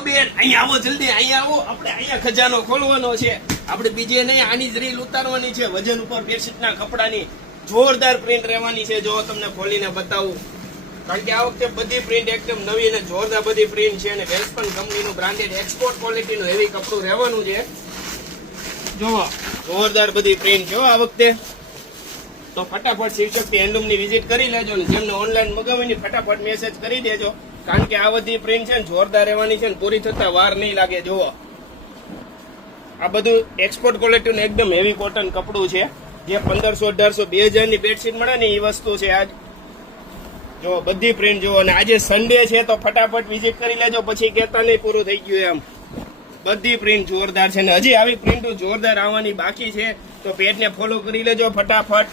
બેન અહીંયા આવો, જલ્દી અહીંયા આવો. આપણે અહીંયા ખજાનો ખોલવાનો છે. આપણે બીજે નહીં, આની જ રીલ ઉતારવાની છે. વજન ઉપર બેડશીટના કપડાની જોરદાર પ્રિન્ટ રહેવાની છે. જો તમને ખોલીને બતાવું, કારણ કે આ વખતે બધી પ્રિન્ટ એકદમ નવી અને જોરદાર બધી પ્રિન્ટ છે અને વેલ્સપન કંપનીનું બ્રાન્ડેડ એક્સપોર્ટ ક્વોલિટીનું હેવી કપડું રહેવાનું છે. જો જોરદાર બધી પ્રિન્ટ છે આ વખતે. તો ફટાફટ શિવશક્તિ હેન્ડલૂમની વિઝિટ કરી લેજો ને જેમને ઓનલાઈન મગાવીને ફટાફટ મેસેજ કરી દેજો, કારણ કે આ બધી પ્રિન્ટ છે ને જોરદાર રહેવાની છે ને પૂરી થતા વાર નહીં લાગે. જુઓ આ બધું એક્સપોર્ટ ક્વોલિટીનું એકદમ હેવી કોટન કપડું છે, જે 1500, 1800, 2000 ની બેડશીટ મળે ને એ વસ્તુ છે. આજ જો બધી પ્રિન્ટ જુઓ. અને આજે સન્ડે છે તો ફટાફટ વિઝિટ કરી લેજો, પછી કહેતા નહીં પૂરું થઈ ગયું એમ. બધી પ્રિન્ટ જોરદાર છે ને હજી આવી પ્રિન્ટ જોરદાર આવવાની બાકી છે. તો પેજને ફોલો કરી લેજો ફટાફટ.